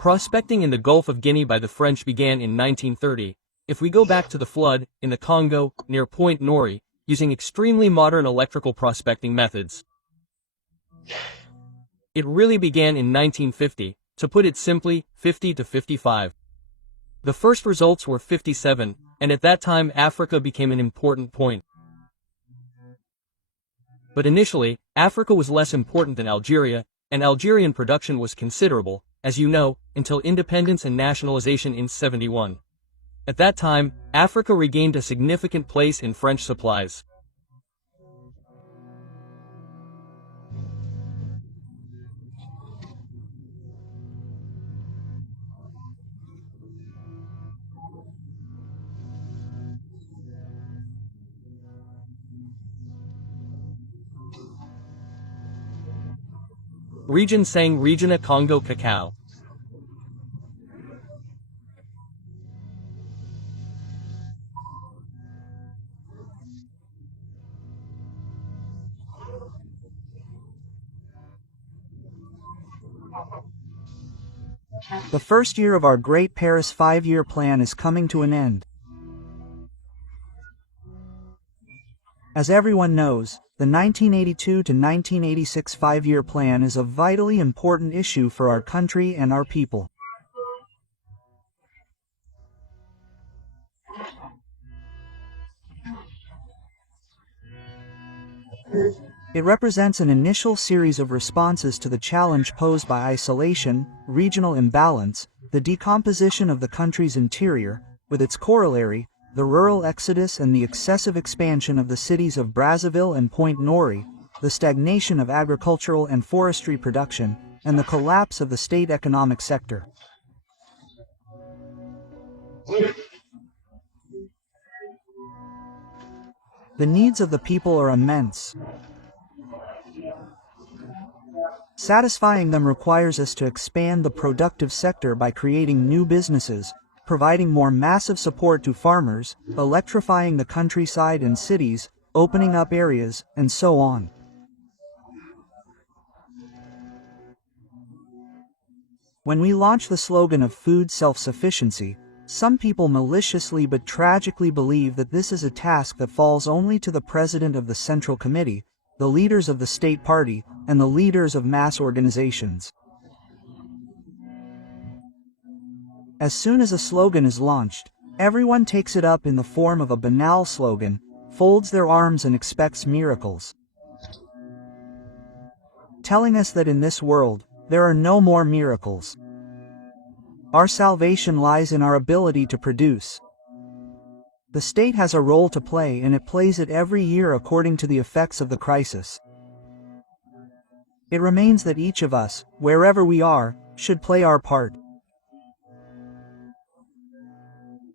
Prospecting in the Gulf of Guinea by the French began in 1930. If we go back to the flood, in the Congo, near Point Nori, using extremely modern electrical prospecting methods. It really began in 1950, to put it simply, 50 to 55. The first results were 57, and at that time Africa became an important point. But initially, Africa was less important than Algeria, and Algerian production was considerable, as you know, until independence and nationalization in '71. At that time, Africa regained a significant place in French supplies. Region sang Regiona Congo Cacao. The first year of our Great Paris 5-year plan is coming to an end. As everyone knows, the 1982 to 1986 5-year plan is a vitally important issue for our country and our people. It represents an initial series of responses to the challenge posed by isolation, regional imbalance, the decomposition of the country's interior, with its corollary, the rural exodus and the excessive expansion of the cities of Brazzaville and Point Nori, the stagnation of agricultural and forestry production, and the collapse of the state economic sector. The needs of the people are immense. Satisfying them requires us to expand the productive sector by creating new businesses, providing more massive support to farmers, electrifying the countryside and cities, opening up areas, and so on. When we launch the slogan of food self-sufficiency, some people maliciously but tragically believe that this is a task that falls only to the president of the Central Committee, the leaders of the state party, and the leaders of mass organizations. As soon as a slogan is launched, everyone takes it up in the form of a banal slogan, folds their arms and expects miracles, telling us that in this world, there are no more miracles. Our salvation lies in our ability to produce. The state has a role to play and it plays it every year according to the effects of the crisis. It remains that each of us, wherever we are, should play our part.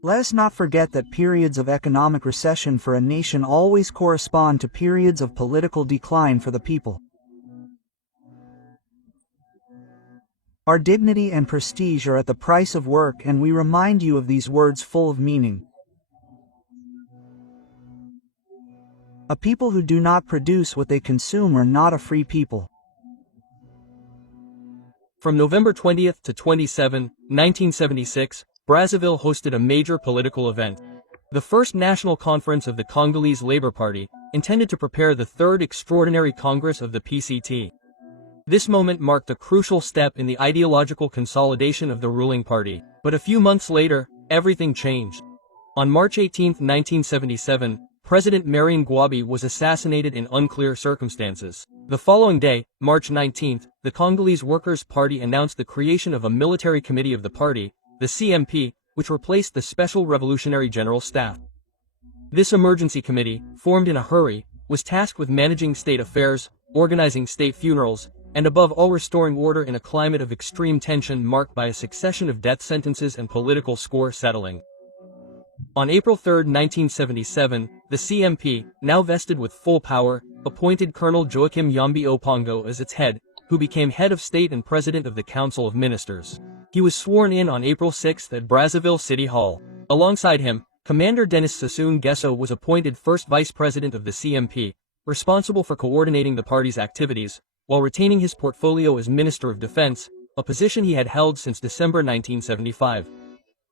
Let us not forget that periods of economic recession for a nation always correspond to periods of political decline for the people. Our dignity and prestige are at the price of work, and we remind you of these words full of meaning. A people who do not produce what they consume are not a free people. From November 20th to 27, 1976, Brazzaville hosted a major political event. The first national conference of the Congolese Labour Party, intended to prepare the Third Extraordinary Congress of the PCT. This moment marked a crucial step in the ideological consolidation of the ruling party. But a few months later, everything changed. On March 18, 1977, President Marion Gwabi was assassinated in unclear circumstances. The following day, March 19, the Congolese Workers' Party announced the creation of a military committee of the party, the CMP, which replaced the Special Revolutionary General Staff. This emergency committee, formed in a hurry, was tasked with managing state affairs, organizing state funerals, and above all restoring order in a climate of extreme tension marked by a succession of death sentences and political score settling. On April 3, 1977, the CMP, now vested with full power, appointed Colonel Joachim Yambi Opongo as its head, who became head of state and president of the Council of Ministers. He was sworn in on April 6 at Brazzaville City Hall. Alongside him, Commander Denis Sassou Nguesso was appointed first vice president of the CMP, responsible for coordinating the party's activities, while retaining his portfolio as Minister of Defense. a position he had held since December 1975.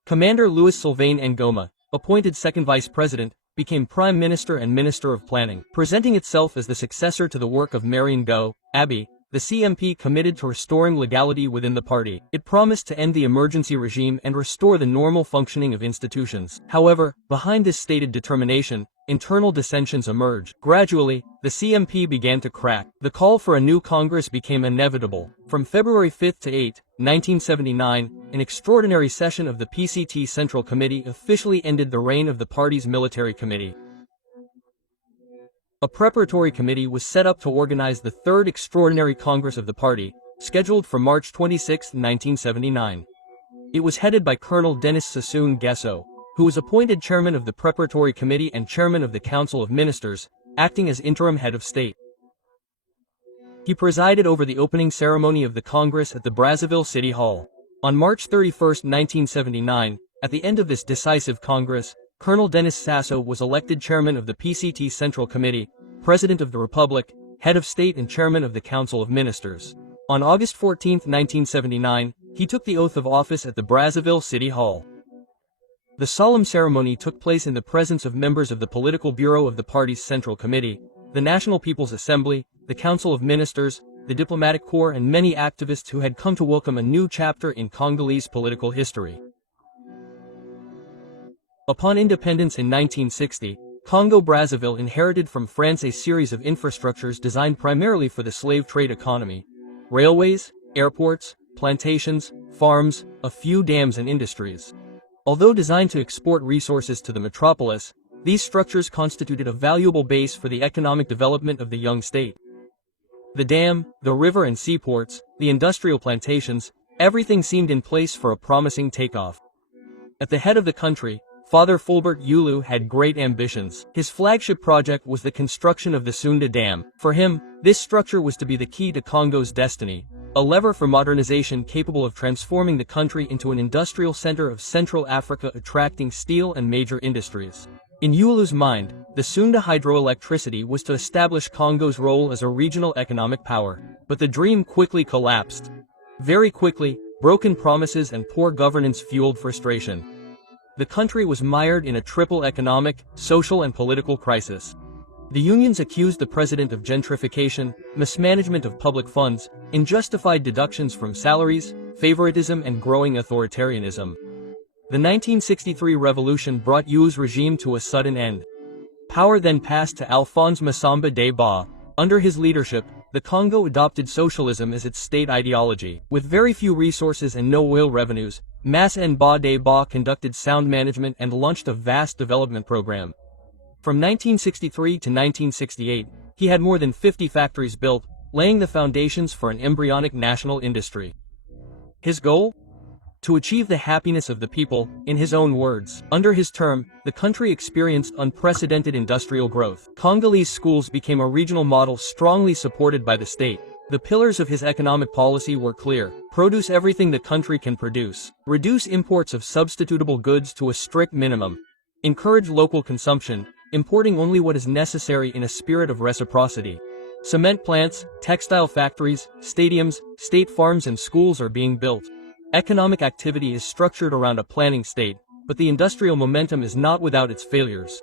Commander Louis Sylvain Ngoma, appointed second vice president, became prime minister and minister of planning, presenting itself as the successor to the work of Marion Go, Abbey. The CMP committed to restoring legality within the party. It promised to end the emergency regime and restore the normal functioning of institutions. However, behind this stated determination, internal dissensions emerged. Gradually, the CMP began to crack. The call for a new Congress became inevitable. From February 5 to 8, 1979, an extraordinary session of the PCT Central Committee officially ended the reign of the party's military committee. A preparatory committee was set up to organize the Third Extraordinary Congress of the party, scheduled for March 26, 1979. It was headed by Colonel Denis Sassou Nguesso, who was appointed chairman of the preparatory committee and chairman of the Council of Ministers, acting as interim head of state. He presided over the opening ceremony of the Congress at the Brazzaville City Hall. On March 31, 1979, at the end of this decisive Congress, Colonel Denis Sassou was elected chairman of the PCT Central Committee, President of the Republic, head of state and chairman of the Council of Ministers. On August 14, 1979, he took the oath of office at the Brazzaville City Hall. The solemn ceremony took place in the presence of members of the Political Bureau of the party's Central Committee, the National People's Assembly, the Council of Ministers, the Diplomatic Corps and many activists who had come to welcome a new chapter in Congolese political history. Upon independence in 1960, Congo-Brazzaville inherited from France a series of infrastructures designed primarily for the slave trade economy: railways, airports, plantations, farms, a few dams and industries. Although designed to export resources to the metropolis, these structures constituted a valuable base for the economic development of the young state. The dam, the river and seaports, the industrial plantations, everything seemed in place for a promising takeoff. At the head of the country, Father Fulbert Yulu had great ambitions. His flagship project was the construction of the Sunda Dam. For him, this structure was to be the key to Congo's destiny, a lever for modernization capable of transforming the country into an industrial center of Central Africa attracting steel and major industries. In Yulu's mind, the Sunda hydroelectricity was to establish Congo's role as a regional economic power. But the dream quickly collapsed. Very quickly, broken promises and poor governance fueled frustration. The country was mired in a triple economic, social and political crisis. The unions accused the president of gentrification, mismanagement of public funds, unjustified deductions from salaries, favoritism and growing authoritarianism. The 1963 revolution brought Yu's regime to a sudden end. Power then passed to Alphonse Massamba Deba. Under his leadership, the Congo adopted socialism as its state ideology. With very few resources and no oil revenues, Massamba Deba conducted sound management and launched a vast development program. From 1963 to 1968, he had more than 50 factories built, laying the foundations for an embryonic national industry. His goal? To achieve the happiness of the people, in his own words. Under his term, the country experienced unprecedented industrial growth. Congolese schools became a regional model strongly supported by the state. The pillars of his economic policy were clear: produce everything the country can produce, reduce imports of substitutable goods to a strict minimum, encourage local consumption, importing only what is necessary in a spirit of reciprocity. Cement plants, textile factories, stadiums, state farms and schools are being built. Economic activity is structured around a planning state, but the industrial momentum is not without its failures.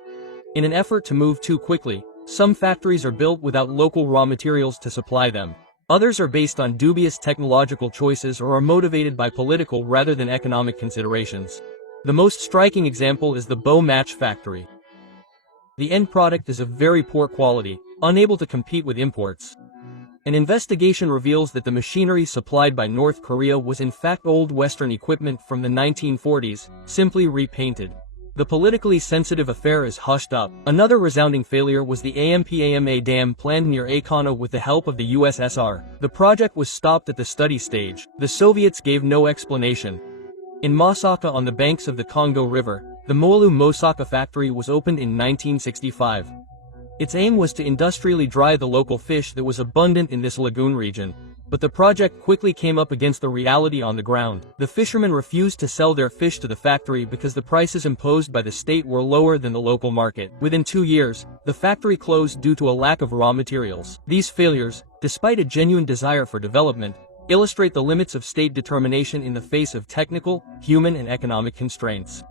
In an effort to move too quickly, some factories are built without local raw materials to supply them. Others are based on dubious technological choices or are motivated by political rather than economic considerations. The most striking example is the bow match factory. The end product is of very poor quality, unable to compete with imports. An investigation reveals that the machinery supplied by North Korea was in fact old Western equipment from the 1940s, simply repainted. The politically sensitive affair is hushed up. Another resounding failure was the AMPAMA dam planned near Akana with the help of the USSR. The project was stopped at the study stage. The Soviets gave no explanation. In Mosaka on the banks of the Congo River, the Moalu Mosaka factory was opened in 1965. Its aim was to industrially dry the local fish that was abundant in this lagoon region. But the project quickly came up against the reality on the ground. The fishermen refused to sell their fish to the factory because the prices imposed by the state were lower than the local market. Within 2 years, the factory closed due to a lack of raw materials. These failures, despite a genuine desire for development, illustrate the limits of state determination in the face of technical, human and economic constraints.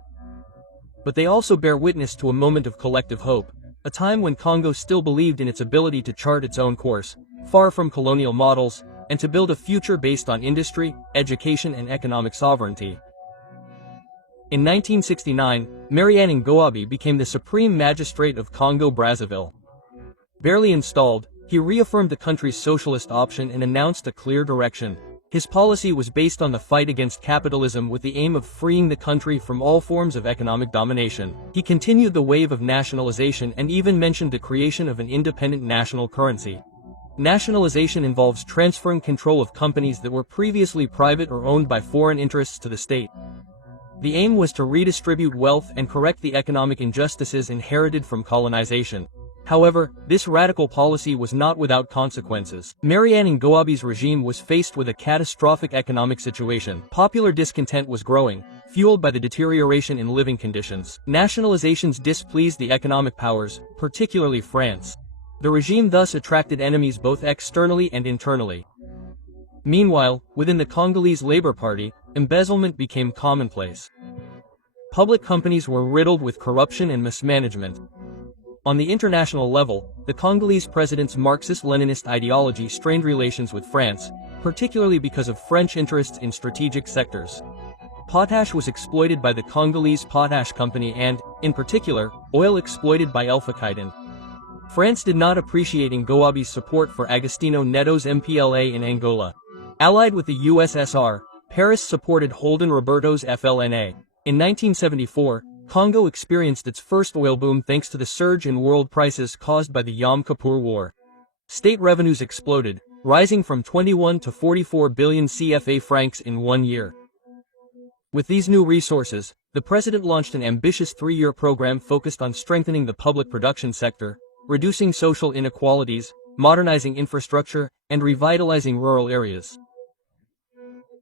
But they also bear witness to a moment of collective hope, a time when Congo still believed in its ability to chart its own course, far from colonial models, and to build a future based on industry, education and economic sovereignty. In 1969, Mariane Ngouabi became the Supreme Magistrate of Congo-Brazzaville. Barely installed, he reaffirmed the country's socialist option and announced a clear direction. His policy was based on the fight against capitalism with the aim of freeing the country from all forms of economic domination. He continued the wave of nationalization and even mentioned the creation of an independent national currency. Nationalization involves transferring control of companies that were previously private or owned by foreign interests to the state. The aim was to redistribute wealth and correct the economic injustices inherited from colonization. However, this radical policy was not without consequences. Mariane Ngouabi's regime was faced with a catastrophic economic situation. Popular discontent was growing, fueled by the deterioration in living conditions. Nationalizations displeased the economic powers, particularly France. The regime thus attracted enemies both externally and internally. Meanwhile, within the Congolese Labour Party, embezzlement became commonplace. Public companies were riddled with corruption and mismanagement. On the international level, the Congolese president's Marxist-Leninist ideology strained relations with France, particularly because of French interests in strategic sectors. Potash was exploited by the Congolese Potash Company and, in particular, oil exploited by Alpha-Kaidan. France did not appreciate Ngouabi's support for Agostinho Neto's MPLA in Angola. Allied with the USSR, Paris supported Holden Roberto's FLNA. In 1974, Congo experienced its first oil boom thanks to the surge in world prices caused by the Yom Kippur War. State revenues exploded, rising from 21 to 44 billion CFA francs in 1 year. With these new resources, the president launched an ambitious 3-year program focused on strengthening the public production sector, reducing social inequalities, modernizing infrastructure, and revitalizing rural areas.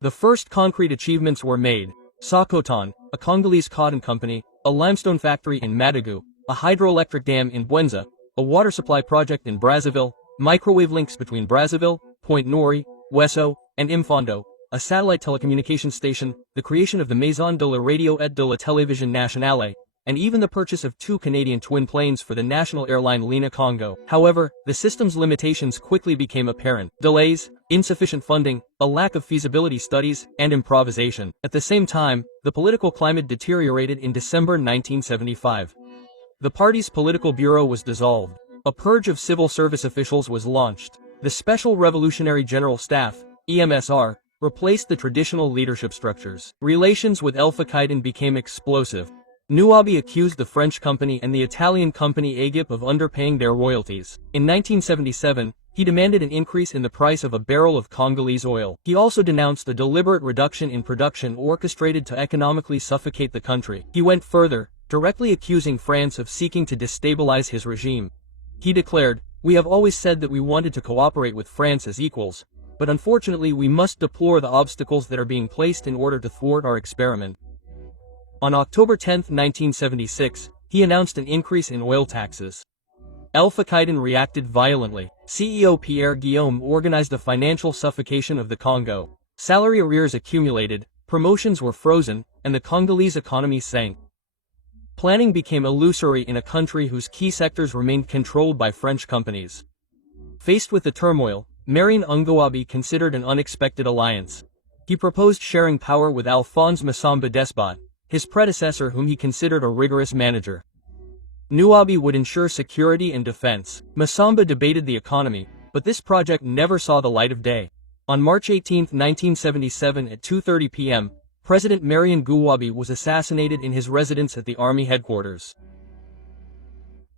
The first concrete achievements were made. Sokoton, a Congolese cotton company, a limestone factory in Madagu, a hydroelectric dam in Bwenza, a water supply project in Brazzaville, microwave links between Brazzaville, Pointe Noire, Wesso, and Imfondo, a satellite telecommunications station, the creation of the Maison de la Radio et de la Télévision Nationale, and even the purchase of 2 Canadian twin planes for the national airline Lina Congo. However, the system's limitations quickly became apparent. Delays, insufficient funding, a lack of feasibility studies, and improvisation. At the same time, the political climate deteriorated in December 1975. The party's political bureau was dissolved. A purge of civil service officials was launched. The Special Revolutionary General Staff, EMSR, replaced the traditional leadership structures. Relations with Alpha-Kaidan became explosive. Ngouabi accused the French company and the Italian company Agip of underpaying their royalties. In 1977, he demanded an increase in the price of a barrel of Congolese oil. He also denounced a deliberate reduction in production orchestrated to economically suffocate the country. He went further, directly accusing France of seeking to destabilize his regime. He declared, "We have always said that we wanted to cooperate with France as equals, but unfortunately we must deplore the obstacles that are being placed in order to thwart our experiment." On October 10, 1976, he announced an increase in oil taxes. Alpha-Kaidan reacted violently. CEO Pierre Guillaume organized a financial suffocation of the Congo. Salary arrears accumulated, promotions were frozen, and the Congolese economy sank. Planning became illusory in a country whose key sectors remained controlled by French companies. Faced with the turmoil, Mariane Ngouabi considered an unexpected alliance. He proposed sharing power with Alphonse Massamba Despot, his predecessor whom he considered a rigorous manager. Ngouabi would ensure security and defense. Massamba debated the economy, but this project never saw the light of day. On March 18, 1977 at 2:30 p.m., President Mariane Ngouabi was assassinated in his residence at the army headquarters.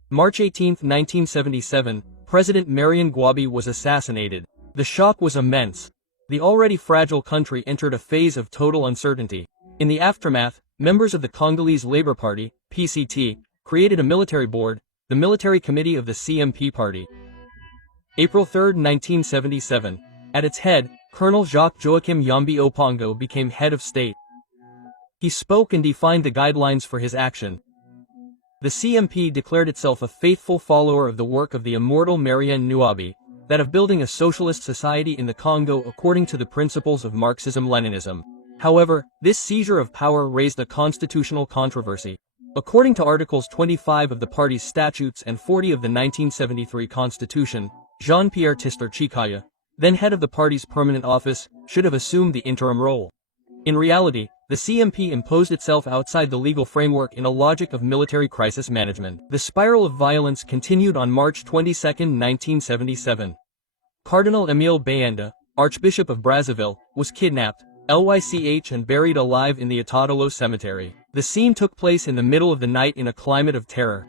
March 18, 1977, President Mariane Ngouabi was assassinated. The shock was immense. The already fragile country entered a phase of total uncertainty. In the aftermath, members of the Congolese Labour Party, PCT, created a military board, the Military Committee of the CMP Party. April 3, 1977. At its head, Colonel Jacques Joachim Yambi Opongo became head of state. He spoke and defined the guidelines for his action. The CMP declared itself a faithful follower of the work of the immortal Mariane Ngouabi, that of building a socialist society in the Congo according to the principles of Marxism-Leninism. However, this seizure of power raised a constitutional controversy. According to Articles 25 of the party's statutes and 40 of the 1973 Constitution, Jean-Pierre Tister Chikaya, then head of the party's permanent office, should have assumed the interim role. In reality, the CMP imposed itself outside the legal framework in a logic of military crisis management. The spiral of violence continued on March 22, 1977. Cardinal Émile Bayenda, Archbishop of Brazzaville, was kidnapped, LYCH and buried alive in the Atadolo cemetery. The scene took place in the middle of the night in a climate of terror.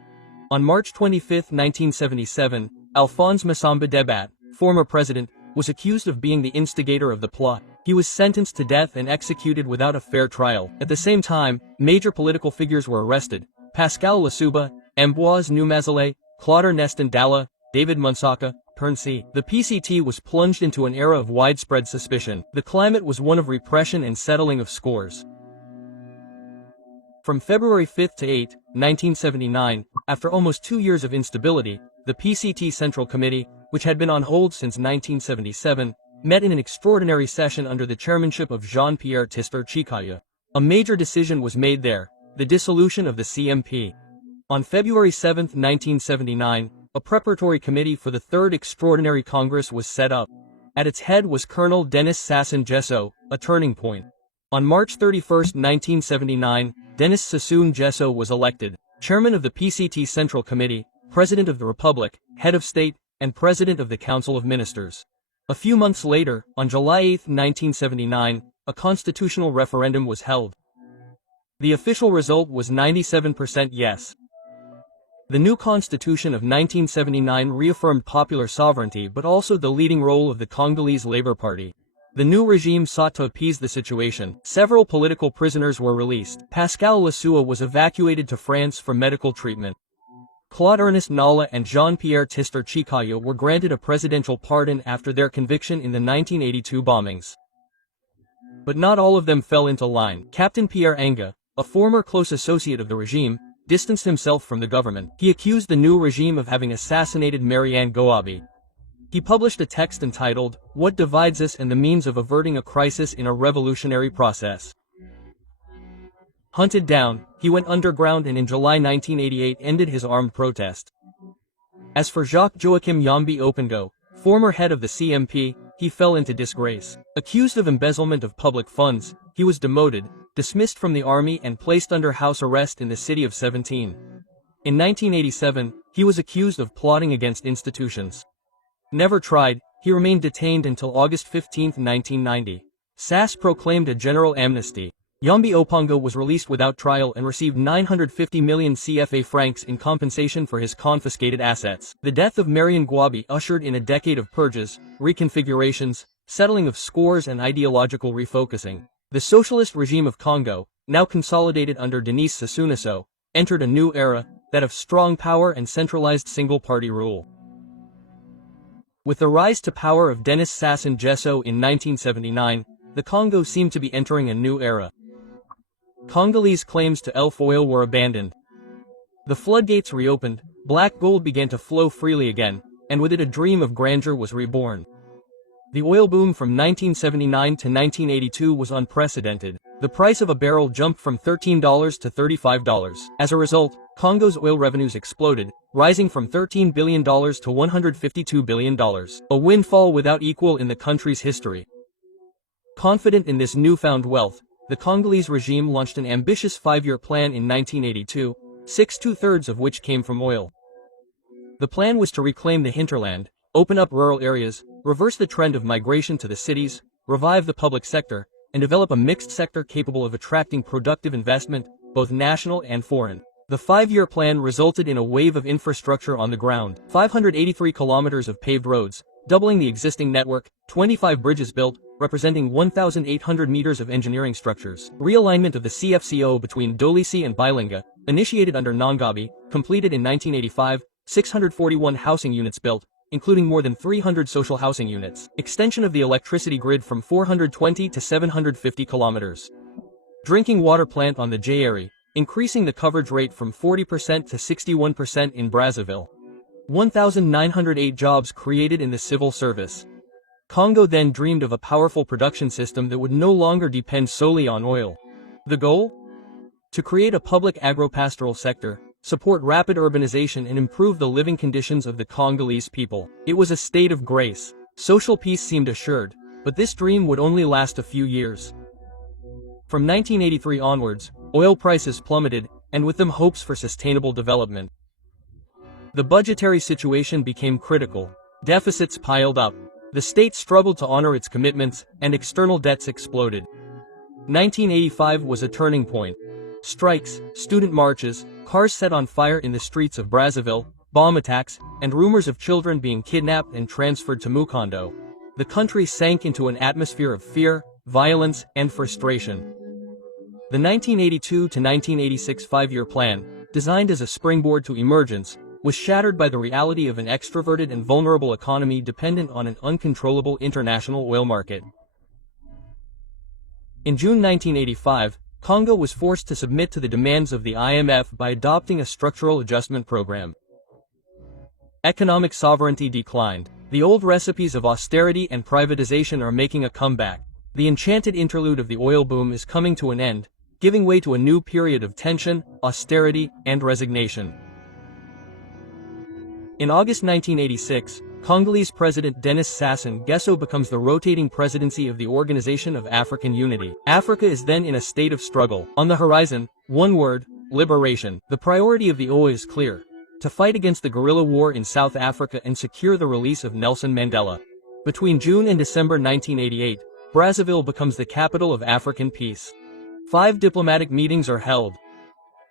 On March 25, 1977, Alphonse Massamba Debat, former president, was accused of being the instigator of the plot. He was sentenced to death and executed without a fair trial. At the same time, major political figures were arrested: Pascal Lasuba, Ambroise Numazele, Claude Neston Dalla, David Munsaka, Perncy. The PCT was plunged into an era of widespread suspicion. The climate was one of repression and settling of scores. From February 5 to 8, 1979, after almost 2 years of instability, the PCT Central Committee, which had been on hold since 1977, met in an extraordinary session under the chairmanship of Jean-Pierre Tister Chikaya. A major decision was made there: the dissolution of the CMP. On February 7, 1979, a preparatory committee for the Third Extraordinary Congress was set up. At its head was Colonel Denis Sassou Nguesso, a turning point. On March 31, 1979, Denis Sassou Nguesso was elected chairman of the PCT Central Committee, President of the Republic, Head of State, and President of the Council of Ministers. A few months later, on July 8, 1979, a constitutional referendum was held. The official result was 97% yes. The new constitution of 1979 reaffirmed popular sovereignty but also the leading role of the Congolese Labour Party. The new regime sought to appease the situation. Several political prisoners were released. Pascal Lasuba was evacuated to France for medical treatment. Claude Ernest Nala and Jean-Pierre Tister Chikaya were granted a presidential pardon after their conviction in the 1982 bombings. But not all of them fell into line. Captain Pierre Enga, a former close associate of the regime, distanced himself from the government. He accused the new regime of having assassinated Marianne Goabi. He published a text entitled, "What Divides Us and the Means of Averting a Crisis in a Revolutionary Process." Hunted down, he went underground and in July 1988 ended his armed protest. As for Jacques Joachim Yambi Opengo, former head of the CMP, he fell into disgrace. Accused of embezzlement of public funds, he was demoted, dismissed from the army and placed under house arrest in the city of 17. In 1987, he was accused of plotting against institutions. Never tried, he remained detained until August 15, 1990. SAS proclaimed a general amnesty. Yambi Opongo was released without trial and received 950 million CFA francs in compensation for his confiscated assets. The death of Marianne Goabi ushered in a decade of purges, reconfigurations, settling of scores and ideological refocusing. The socialist regime of Congo, now consolidated under Denis Sassou Nguesso, entered a new era, that of strong power and centralized single-party rule. With the rise to power of Denis Sassou Nguesso in 1979, the Congo seemed to be entering a new era. Congolese claims to elf oil were abandoned. The floodgates reopened, black gold began to flow freely again, and with it a dream of grandeur was reborn. The oil boom from 1979 to 1982 was unprecedented. The price of a barrel jumped from $13 to $35. As a result, Congo's oil revenues exploded, rising from $13 billion to $152 billion, a windfall without equal in the country's history. Confident in this newfound wealth, the Congolese regime launched an ambitious 5-year plan in 1982, 2/3 of which came from oil. The plan was to reclaim the hinterland, open up rural areas, reverse the trend of migration to the cities, revive the public sector, and develop a mixed sector capable of attracting productive investment, both national and foreign. The 5-year plan resulted in a wave of infrastructure on the ground: 583 kilometers of paved roads, doubling the existing network, 25 bridges built, representing 1,800 meters of engineering structures. Realignment of the CFCO between Dolisi and Bilinga, initiated under Nongabi, completed in 1985, 641 housing units built, including more than 300 social housing units. Extension of the electricity grid from 420 to 750 kilometers. Drinking water plant on the Jayeri, increasing the coverage rate from 40% to 61% in Brazzaville. 1,908 jobs created in the civil service. Congo then dreamed of a powerful production system that would no longer depend solely on oil. The goal? To create a public agropastoral sector, support rapid urbanization and improve the living conditions of the Congolese people. It was a state of grace. Social peace seemed assured, but this dream would only last a few years. From 1983 onwards, oil prices plummeted, and with them hopes for sustainable development. The budgetary situation became critical. Deficits piled up. The state struggled to honor its commitments, and external debts exploded. 1985 was a turning point. Strikes, student marches, cars set on fire in the streets of Brazzaville, bomb attacks, and rumors of children being kidnapped and transferred to Mukondo. The country sank into an atmosphere of fear, violence, and frustration. The 1982 to 1986 five-year plan, designed as a springboard to emergence, was shattered by the reality of an extroverted and vulnerable economy dependent on an uncontrollable international oil market. In June 1985, Congo was forced to submit to the demands of the IMF by adopting a structural adjustment program. Economic sovereignty declined. The old recipes of austerity and privatization are making a comeback. The enchanted interlude of the oil boom is coming to an end, giving way to a new period of tension, austerity, and resignation. In August 1986, Congolese President Denis Sassou Nguesso becomes the rotating presidency of the Organization of African Unity. Africa is then in a state of struggle. On the horizon, one word: liberation. The priority of the OA is clear: to fight against the guerrilla war in South Africa and secure the release of Nelson Mandela. Between June and December 1988, Brazzaville becomes the capital of African peace. 5 diplomatic meetings are held.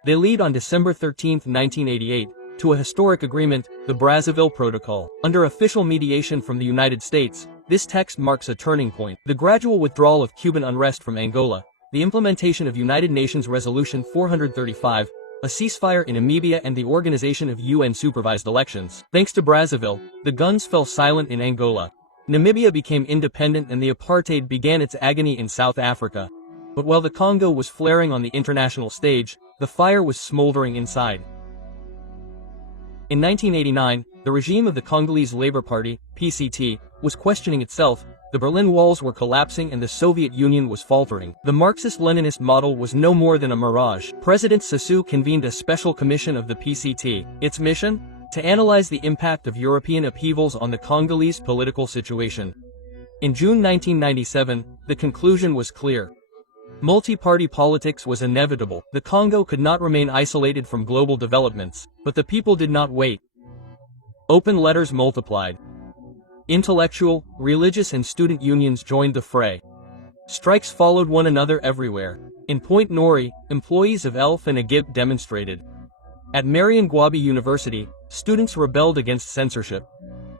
They lead on December 13, 1988, to a historic agreement, the Brazzaville Protocol. Under official mediation from the United States, this text marks a turning point. The gradual withdrawal of Cuban unrest from Angola, the implementation of United Nations Resolution 435, a ceasefire in Namibia and the organization of UN-supervised elections. Thanks to Brazzaville, the guns fell silent in Angola. Namibia became independent and the apartheid began its agony in South Africa. But while the Congo was flaring on the international stage, the fire was smoldering inside. In 1989, the regime of the Congolese Labour Party, PCT, was questioning itself. The Berlin Walls were collapsing and the Soviet Union was faltering. The Marxist-Leninist model was no more than a mirage. President Sassou convened a special commission of the PCT. Its mission? To analyze the impact of European upheavals on the Congolese political situation. In June 1997, the conclusion was clear. Multi-party politics was inevitable. The Congo could not remain isolated from global developments, but the people did not wait. Open letters multiplied. Intellectual, religious and student unions joined the fray. Strikes followed one another everywhere. In Point Nori, employees of ELF and AGIP demonstrated. At Marion Gwabi University, students rebelled against censorship.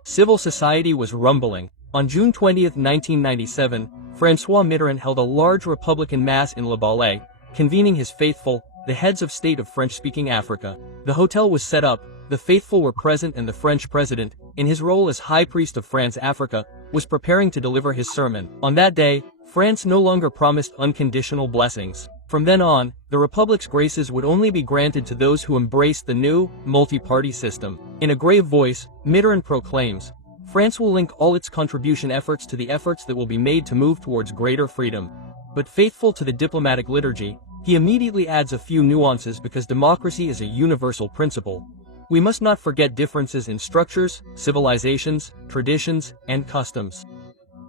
Civil society was rumbling. On June 20, 1997, François Mitterrand held a large Republican mass in Le Ballet, convening his faithful, the heads of state of French-speaking Africa. The hotel was set up, the faithful were present and the French president, in his role as High Priest of France Africa, was preparing to deliver his sermon. On that day, France no longer promised unconditional blessings. From then on, the Republic's graces would only be granted to those who embraced the new, multi-party system. In a grave voice, Mitterrand proclaims, France will link all its contribution efforts to the efforts that will be made to move towards greater freedom. But faithful to the diplomatic liturgy, he immediately adds a few nuances because democracy is a universal principle. We must not forget differences in structures, civilizations, traditions, and customs.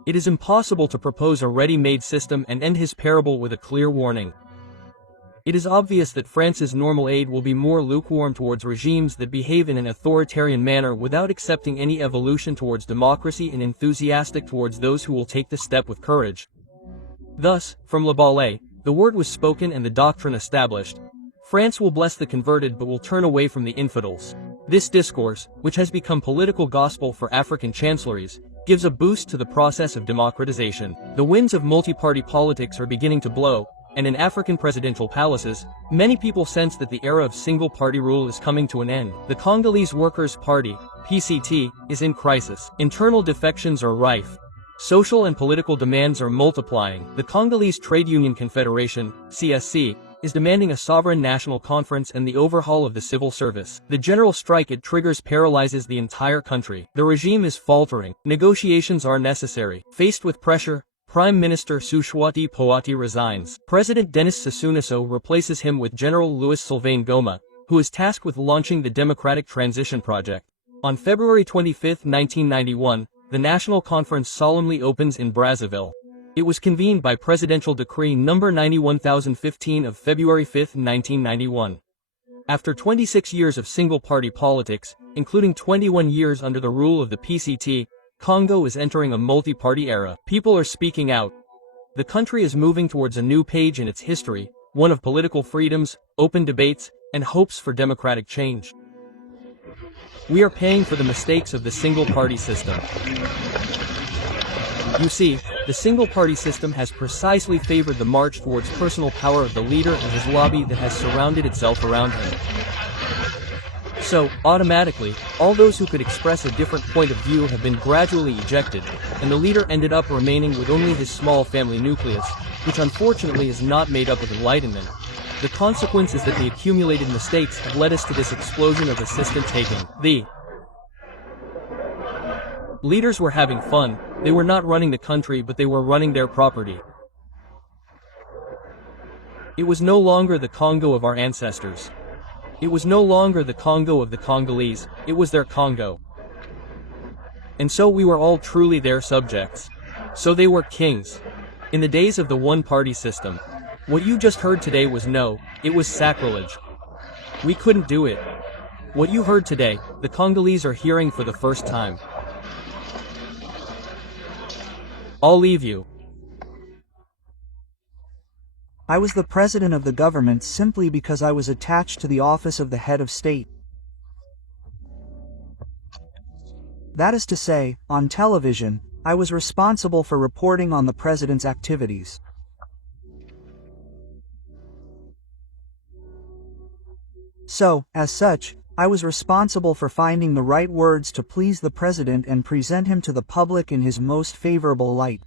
It is impossible to propose a ready-made system and end his parable with a clear warning. It is obvious that France's normal aid will be more lukewarm towards regimes that behave in an authoritarian manner without accepting any evolution towards democracy and enthusiastic towards those who will take the step with courage. Thus, from Le Ballet, the word was spoken and the doctrine established. France will bless the converted but will turn away from the infidels. This discourse, which has become political gospel for African chancelleries, gives a boost to the process of democratization. The winds of multi-party politics are beginning to blow, and in African presidential palaces, many people sense that the era of single-party rule is coming to an end. The Congolese Workers' Party, PCT, is in crisis. Internal defections are rife. Social and political demands are multiplying. The Congolese Trade Union Confederation, CSC, is demanding a sovereign national conference and the overhaul of the civil service. The general strike it triggers paralyzes the entire country. The regime is faltering. Negotiations are necessary. Faced with pressure, Prime Minister Sushwati Poati resigns. President Denis Sassou Nguesso replaces him with General Louis Sylvain Goma, who is tasked with launching the Democratic Transition Project. On February 25, 1991, the National Conference solemnly opens in Brazzaville. It was convened by Presidential Decree No. 91,015 of February 5, 1991. After 26 years of single-party politics, including 21 years under the rule of the PCT, Congo is entering a multi-party era. People are speaking out. The country is moving towards a new page in its history, one of political freedoms, open debates, and hopes for democratic change. We are paying for the mistakes of the single-party system. You see, the single-party system has precisely favored the march towards personal power of the leader and his lobby that has surrounded itself around him. So, automatically, all those who could express a different point of view have been gradually ejected, and the leader ended up remaining with only his small family nucleus, which unfortunately is not made up of enlightenment. The consequence is that the accumulated mistakes have led us to this explosion of assistant taking. The leaders were having fun. They were not running the country, but they were running their property. It was no longer the Congo of our ancestors. It was no longer the Congo of the Congolese, it was their Congo. And so we were all truly their subjects. So they were kings. In the days of the one-party system, what you just heard today was no, it was sacrilege. We couldn't do it. What you heard today, the Congolese are hearing for the first time. I'll leave you. I was the president of the government simply because I was attached to the office of the head of state. That is to say, on television, I was responsible for reporting on the president's activities. So, as such, I was responsible for finding the right words to please the president and present him to the public in his most favorable light.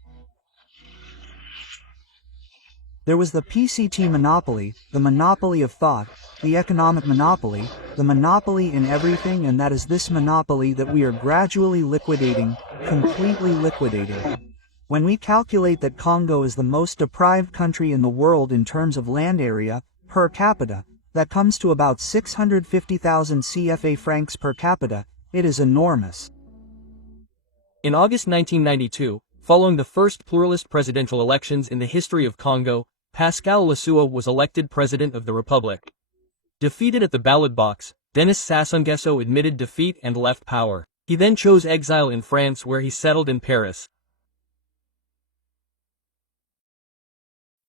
There was the PCT monopoly, the monopoly of thought, the economic monopoly, the monopoly in everything, and that is this monopoly that we are gradually liquidating, completely liquidating. When we calculate that Congo is the most deprived country in the world in terms of land area, per capita, that comes to about 650,000 CFA francs per capita. It is enormous. In August 1992, following the first pluralist presidential elections in the history of Congo, Pascal Lissouba was elected president of the republic. Defeated at the ballot box, Denis Sassou Nguesso admitted defeat and left power. He then chose exile in France, where he settled in Paris.